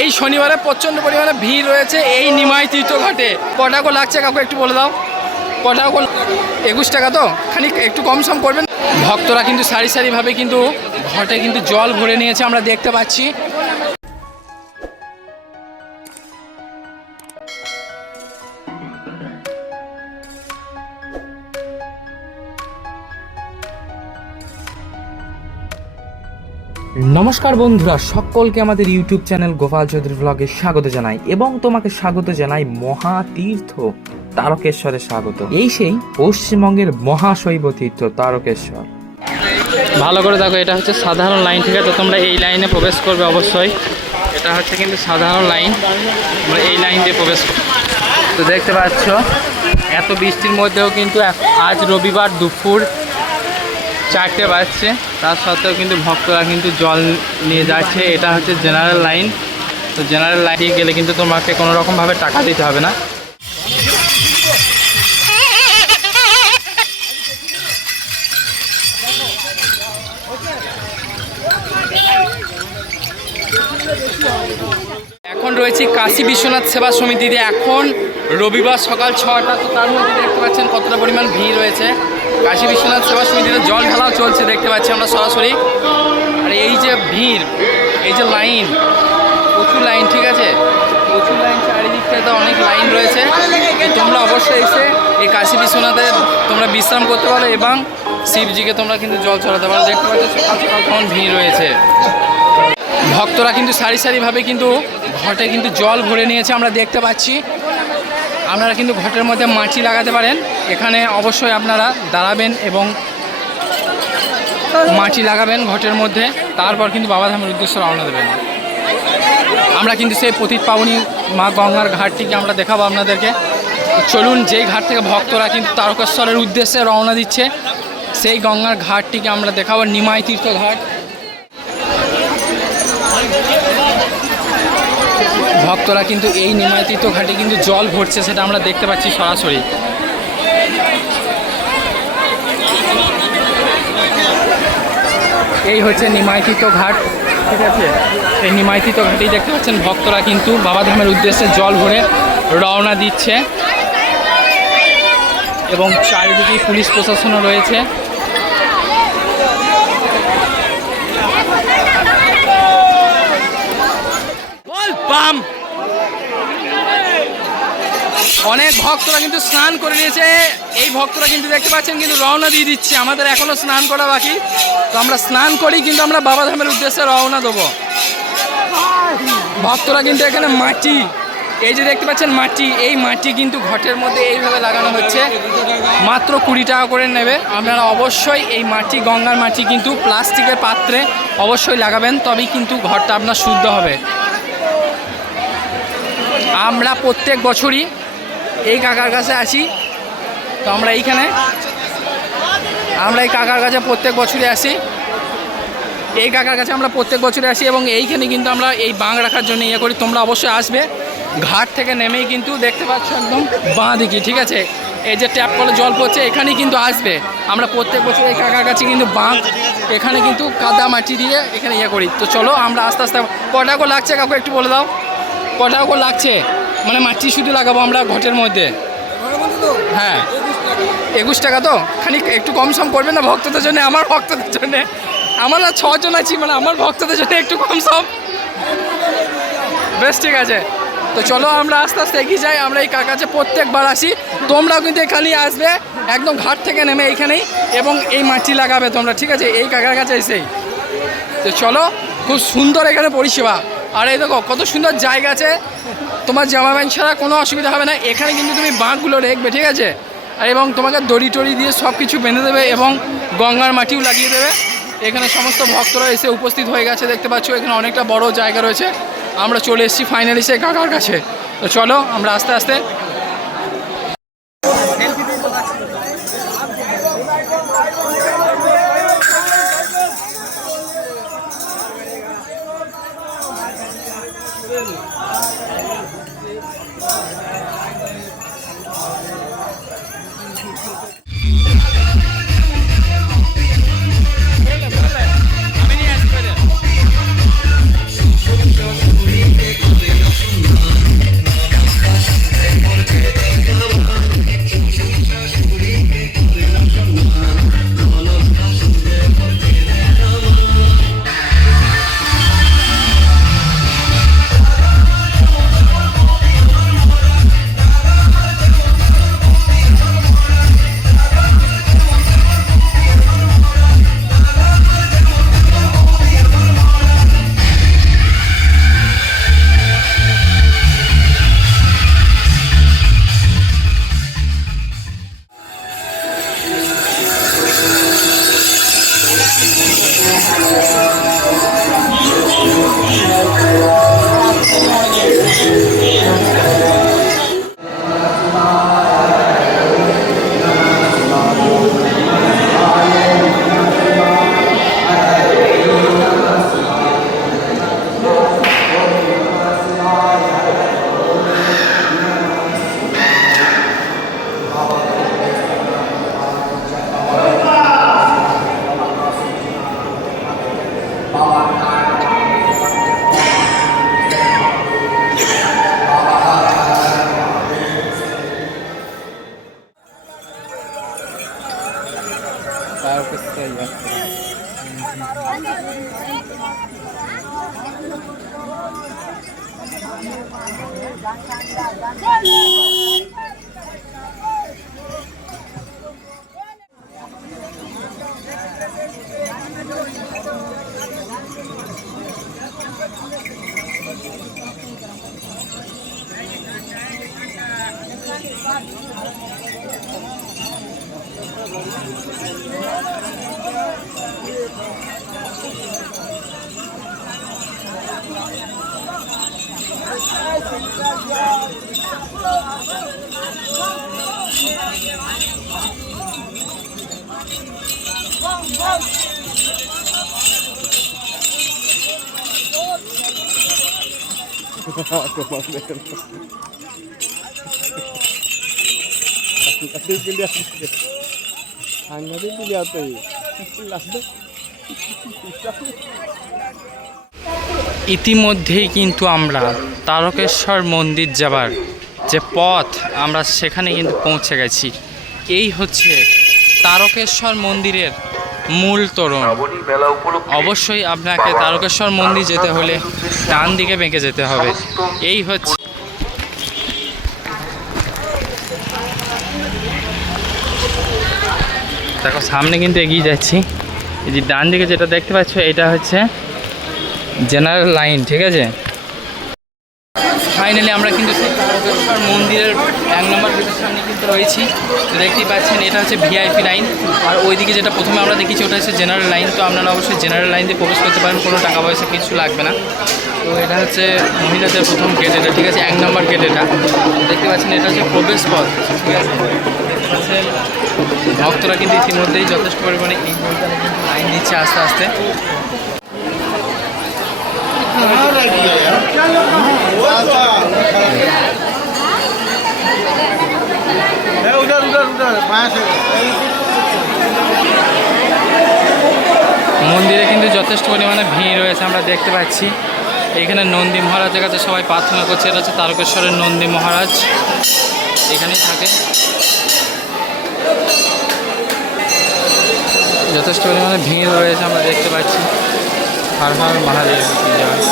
এই শনিবারে প্রচণ্ড পরিমাণে ভিড় রয়েছে এই নিমাই তীর্থঘাটে। কটা করে লাগছে কাকু একটু বলে দাও, কটা করে? 21 টাকা তো, খানিক একটু কম সম করবেন। ভক্তরা কিন্তু সারি সারিভাবে কিন্তু ঘাটে কিন্তু জল ভরে নিয়েছে আমরা দেখতে পাচ্ছি। নমস্কার বন্ধুরা, সকলকে আমাদের ইউটিউব চ্যানেল গোপাল চৌধুরী ব্লগে স্বাগত জানাই এবং তোমাকে স্বাগত জানাই মহাতীর্থ তারকেশ্বরে স্বাগত। এই সেই পশ্চিমবঙ্গের মহাশৈব তীর্থ তারকেশ্বর। ভালো করে দেখো, এটা হচ্ছে সাধারণ লাইন, ঠিক আছে? তো তোমরা এই লাইনে প্রবেশ করবে অবশ্যই। এটা হচ্ছে কিন্তু সাধারণ লাইন, তোমরা এই লাইন দিয়ে প্রবেশ করবে। তো দেখতে পাচ্ছ এত বৃষ্টির মধ্যেও কিন্তু আজ রবিবার দুপুর 4টে বাজছে, তার সত্ত্বেও কিন্তু ভক্তরা কিন্তু জল নিয়ে যাচ্ছে। এটা হচ্ছে জেনারেল লাইন। তো জেনারেল লাইনে গেলে কিন্তু তোমাকে কোনো রকমভাবে টাকা দিতে হবে না। এখন রয়েছি কাশী বিশ্বনাথ সেবা সমিতিতে। এখন রবিবার সকাল 6টা। তো তার মধ্যে দেখতে পাচ্ছেন কতটা পরিমাণ ভিড় রয়েছে। কাশী বিশ্বনাথ সেবা সমিতিতে জল ঢালাও চলছে, দেখতে পাচ্ছি আমরা সরাসরি। আর এই যে ভিড়, এই যে লাইন, প্রচুর লাইন, ঠিক আছে? প্রচুর লাইন, চারিদিক থেকে অনেক লাইন রয়েছে। তোমরা অবশ্যই এসে এই কাশী বিশ্বনাথে তোমরা বিশ্রাম করতে পারো এবং শিবজিকে তোমরা কিন্তু জল চড়াতে পারো। দেখতে পাচ্ছ সকাল সকাল কেমন ভিড় রয়েছে। ভক্তরা কিন্তু সারি সারিভাবে কিন্তু ঘটে কিন্তু জল ভরে নিয়েছে আমরা দেখতে পাচ্ছি। আপনারা কিন্তু ঘটের মধ্যে মাটি লাগাতে পারেন। এখানে অবশ্যই আপনারা দাঁড়াবেন এবং মাটি লাগাবেন ঘটের মধ্যে, তারপর কিন্তু বাবাধামের উদ্দেশ্যে রওনা দেবেন। আমরা কিন্তু সেই পতিত পাবনী মা গঙ্গার ঘাটটিকে আমরা দেখাবো আপনাদেরকে। চলুন, যেই ঘাট থেকে ভক্তরা কিন্তু তারকেশ্বরের উদ্দেশ্যে রওনা দিচ্ছে সেই গঙ্গার ঘাটটিকে আমরা দেখাবো, নিমাই তীর্থ ঘাট। ভক্তরা কিন্তু এই নিমাই তীর্থ ঘাটে কিন্তু জল ভরছে, সেটা আমরা দেখতে পাচ্ছি সরাসরি। এই হচ্ছে নিমাই তীর্থ ঘাট, ঠিক আছে? এই নিমাই তীর্থ ঘাটেই দেখতে পাচ্ছেন ভক্তরা কিন্তু বাবাধামের উদ্দেশ্যে জল ভরে রওনা দিচ্ছে এবং চারিদিকে পুলিশ প্রশাসনও রয়েছে। অনেক ভক্তরা কিন্তু স্নান করে নিয়েছে। এই ভক্তরা কিন্তু দেখতে পাচ্ছেন কিন্তু রওনা দিয়ে দিচ্ছে। আমাদের এখনো স্নান করা বাকি, তো আমরা স্নান করি কিন্তু আমরা বাবাধামের উদ্দেশ্যে রওনা দেবো। ভক্তরা কিন্তু এখানে মাটি, এই যে দেখতে পাচ্ছেন মাটি, এই মাটি কিন্তু ঘটের মধ্যে এইভাবে লাগানো হচ্ছে। মাত্র 20 টাকা করে নেবে। আপনারা অবশ্যই এই মাটি, গঙ্গার মাটি কিন্তু প্লাস্টিকের পাত্রে অবশ্যই লাগাবেন, তবেই কিন্তু ঘরটা আপনার শুদ্ধ হবে। আমরা প্রত্যেক বছরই এই কাকার কাছে আসি। তো আমরা এই কাকার কাছে প্রত্যেক বছরই আসি। এই কাকার কাছে আমরা প্রত্যেক বছরে আসি এবং এইখানে কিন্তু আমরা এই বাঁক রাখার জন্য ইয়ে করি। তোমরা অবশ্যই আসবে। ঘাট থেকে নেমেই কিন্তু দেখতে পাচ্ছ একদম বাঁ দিকে, ঠিক আছে? এই যে ট্যাপ কলে জল পড়ছে, এখানেই কিন্তু আসবে। আমরা প্রত্যেক বছর এই কাকার কাছে কিন্তু বাঁক, এখানে কিন্তু কাদা মাটি দিয়ে এখানে ইয়ে করি। তো চলো আমরা আস্তে আস্তে। কটা করে লাগছে কাকু একটু বলে দাও, কটা করে লাগছে? মানে মাটি শুধু লাগাবো আমরা ঘটের মধ্যে। হ্যাঁ, 21 টাকা তো, খানিক একটু কম সম করবেন না ভক্তদের জন্য? আমার ভক্তদের জন্য, আমরা 6 জন আছি, মানে আমার ভক্তদের জন্য একটু কম সম। বেশ, ঠিক আছে। তো চলো আমরা আস্তে আস্তে এগিয়ে যাই। আমরা এই কাকার কাছে প্রত্যেকবার আসি, তোমরাও কিন্তু এখানেই আসবে একদম ঘাট থেকে নেমে এইখানেই, এবং এই মাটি লাগাবে তোমরা, ঠিক আছে? এই কাকার কাছে এসেই। তো চলো, খুব সুন্দর এখানে পরিষেবা। আর এই দেখো কত সুন্দর জায়গা আছে, তোমার জামা প্যান্ট ছাড়া কোনো অসুবিধা হবে না। এখানে কিন্তু তুমি বাঁকগুলো রাখবে, ঠিক আছে? আর এবং তোমাকে দড়ি টড়ি দিয়ে সব কিছু বেঁধে দেবে এবং গঙ্গার মাটিও লাগিয়ে দেবে। এখানে সমস্ত ভক্তরা এসে উপস্থিত হয়ে গেছে, দেখতে পাচ্ছ এখানে অনেকটা বড় জায়গা রয়েছে। আমরা চলে এসেছি ফাইনালি সেই কাকার কাছে। তো চলো আমরা আস্তে আস্তে। আমি নিয়ে আসবো। ইতিমধ্যেই কিন্তু আমরা তারকেশ্বর মন্দির যাবার যে পথ আমরা সেখানে কিন্তু পৌঁছে গেছি। এই হচ্ছে তারকেশ্বর মন্দিরের মূল তোরণ। অবশ্যই আপনাকে তারকেশ্বর মন্দির যেতে হলে ডান দিকে বেঁকে যেতে হবে। এই হচ্ছে দেখো সামনে কিন্তু এগিয়ে যাচ্ছি। এই যে ডান দিকে যেটা দেখতে পাচ্ছ এটা হচ্ছে জেনারেল লাইন, ঠিক আছে। ফাইনালি আমরা কিন্তু সেই তারকেশ্বর মন্দিরের 1 নম্বর গেটের সামনে কিন্তু রয়েছি। দেখতেই পাচ্ছেন এটা হচ্ছে ভিআইপি লাইন, আর ওইদিকে যেটা প্রথমে আমরা দেখেছি ওটা হচ্ছে জেনারেল লাইন। তো আপনারা অবশ্যই জেনারেল লাইন দিয়ে প্রবেশ করতে পারেন, কোনো টাকা পয়সা কিছু লাগবে না। তো এটা হচ্ছে মহিলাদের প্রথম গেট, এটা ঠিক আছে 1 নম্বর গেট। এটা দেখতে পাচ্ছেন এটা হচ্ছে প্রবেশ পথ, ঠিক আছে। দেখতে পাচ্ছেন ভক্তরা কিন্তু ইতিমধ্যেই যথেষ্ট পরিমাণে এই বইটাতে কিন্তু লাইন দিচ্ছে আস্তে আস্তে। মন্দিরে কিন্তু যথেষ্ট পরিমাণে ভিড় রয়েছে আমরা দেখতে পাচ্ছি। এখানে নন্দী মহারাজের কাছে সবাই প্রার্থনা করছে। এটা হচ্ছে তারকেশ্বরের নন্দী মহারাজ, এখানেই থাকে। যথেষ্ট পরিমাণে ভিড় রয়েছে আমরা দেখতে পাচ্ছি। হর হর মহাদেব জয়।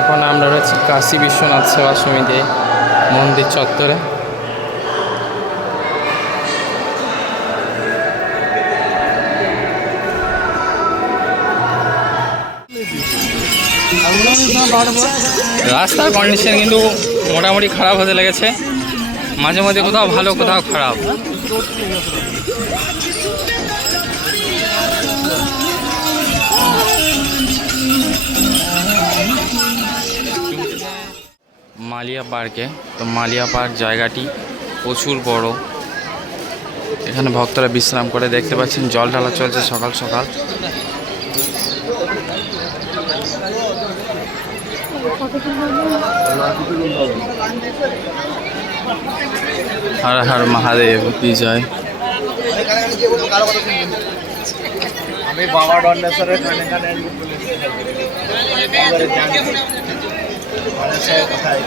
এখন আমরা রয়েছি কাশী বিশ্বনাথ সেবা সমিতি মন্দির চত্বরে। রাস্তার কন্ডিশন কিন্তু মোটামুটি খারাপ হতে লেগেছে, মাঝে মধ্যে কোথাও ভালো কোথাও খারাপ। মালিয়া পার্কে, তো মালিয়া পার্ক জায়গাটি প্রচুর বড়। এখানে ভক্তরা বিশ্রাম করে। দেখতে পাচ্ছেন জল ঢালা চলছে সকাল সকাল। হর হর মহাদেব কি জয়। আমি বাবা দণ্ডেশ্বরের কোথায়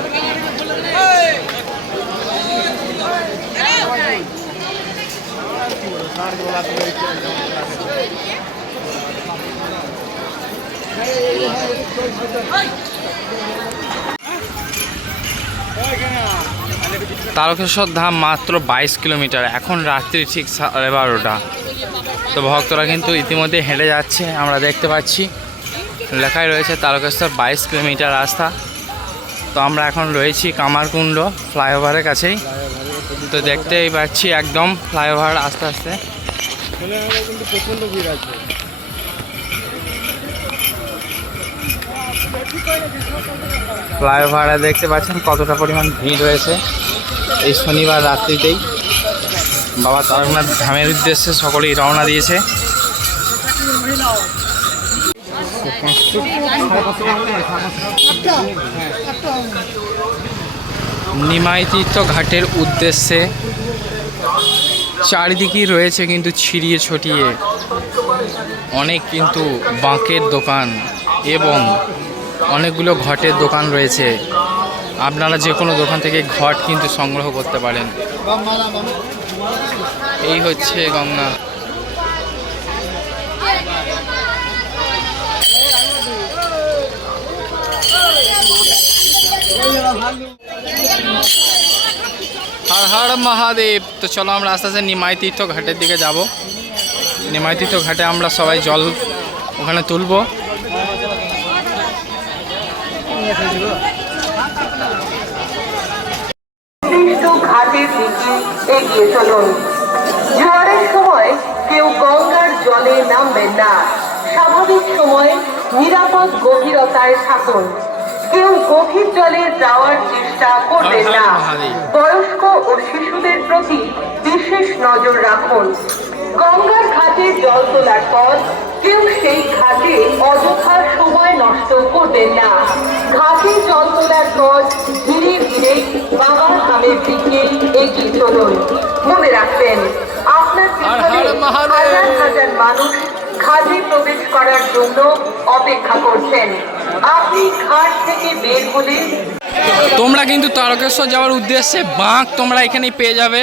তারকেশ্বর ধাম মাত্র 22 কিলোমিটার। এখন রাত্রি ঠিক 12:30। তো ভক্তরা কিন্তু ইতিমধ্যে হেঁটে যাচ্ছে, আমরা দেখতে পাচ্ছি লেখাই রয়েছে তারকেশ্বর 22 কিলোমিটার রাস্তা। তো আমরা এখন রয়েছি কামারকুণ্ড ফ্লাইওভারের কাছেই। তো দেখতেই পাচ্ছি একদম ফ্লাইওভার আস্তে আস্তে কিন্তু প্রচন্ড ভিড় আছে। ফ্লাইওভারে দেখতে পাচ্ছেন কতটা পরিমাণ ভিড় রয়েছে এই শনিবার রাত্রিতেই। বাবা তারকনাথ ধামের উদ্দেশ্যে সকলেই রওনা দিয়েছে। নিমাই তীর্থ ঘাটের উদ্দেশ্যে চারিদিকেই রয়েছে কিন্তু ছিড়িয়ে ছড়িয়ে অনেক কিন্তু বাঁকের দোকান এবং অনেকগুলো ঘটের দোকান রয়েছে। আপনারা যে কোনো দোকান থেকে ঘট কিন্তু সংগ্রহ করতে পারেন। এই হচ্ছে গঙ্গা। হর হর মহাদেব। তো চলো আমরা আস্তে আস্তে নিমাই তীর্থ ঘাটের দিকে যাব। নিমাই তীর্থ ঘাটে আমরা সবাই জল ওখানে তুলবো। ঘাটের দিকে এগিয়ে চলুন। ঝড়ের সময় কেউ গঙ্গার জলে নামবেন না। স্বাভাবিক সময়ে নিরাপদ গভীরতায় থাকুন। কেউ গভীর জলে যাওয়ার চেষ্টা করবেন না। বয়স্ক ও শিশুদের প্রতি বিশেষ নজর রাখুন। গঙ্গার ঘাটে জল তোলার পর কেউ সেই ঘাটে অযথা সময় নষ্ট করবেন না। ঘাটে জল তোলার পর ধীরে ধীরে বাবার ধামের দিকে এগিয়ে চলুন। মনে রাখবেন আপনার পিছনে হাজার হাজার মানুষ ঘাটে প্রবেশ করার জন্য অপেক্ষা করছেন। আপনি ঘাট থেকে বের হলে তোমরা কিন্তু তারকেশ্বর যাওয়ার উদ্দেশ্যে বাঁক তোমরা এখানেই পেয়ে যাবে।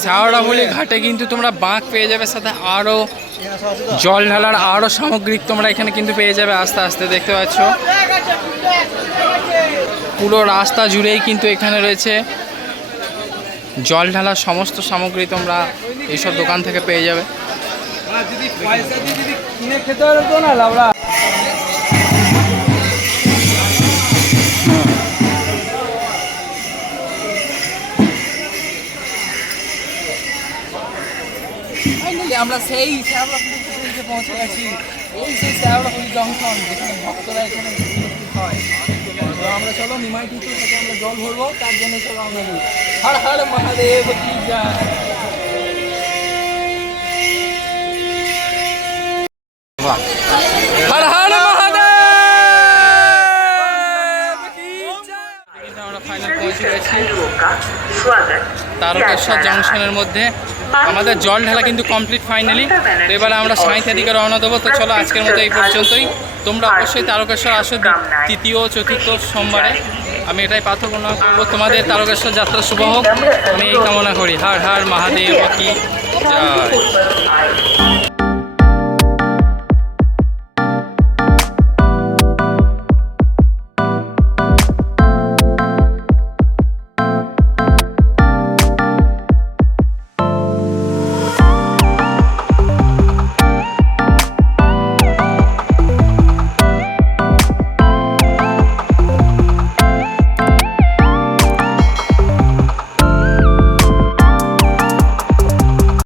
শ্যাওড়াফুলি ঘাটে কিন্তু তোমরা বাঁক পেয়ে যাবে, সাথে আরও জল ঢালার আরও সামগ্রিক তোমরা এখানে কিন্তু পেয়ে যাবে। আস্তে আস্তে দেখতে পাচ্ছ পুরো রাস্তা জুড়েই কিন্তু এখানে রয়েছে জল ঢালার সমস্ত সামগ্রী তোমরা এইসব দোকান থেকে পেয়ে যাবে। আমরা সেই শ্যাওড়াফুলিতে পৌঁছে গেছি। এই সেই শ্যাওড়াফুলি জংশন যেখানে ভক্তরা এখানে উপস্থিত হয়। তো আমরা চলো নিমাই তীর্থ থেকে আমরা জল ভরবো, তার জন্য চলো আমরা হর হর মহাদেব কি জয়। হর হর মহাদেব কি জয়। আমরা ফাইনাল পৌঁছে গেছি তারকেশ্বর জংশনের মধ্যে। আমাদের জল ঢালা কিন্তু কমপ্লিট ফাইনালি। তো এবারে আমরা সাঁইথিয়া দিকে রওনা দেবো। তো চলো আজকের মতো এই পর্যন্তই। তোমরা অবশ্যই তারকেশ্বর আসো তৃতীয় চতুর্থ সোমবারে। আমি এটাই প্রার্থনা করবো তোমাদের তারকেশ্বর যাত্রা শুভ হোক, আমি এই কামনা করি। হর হর মহাদেব কি জয়।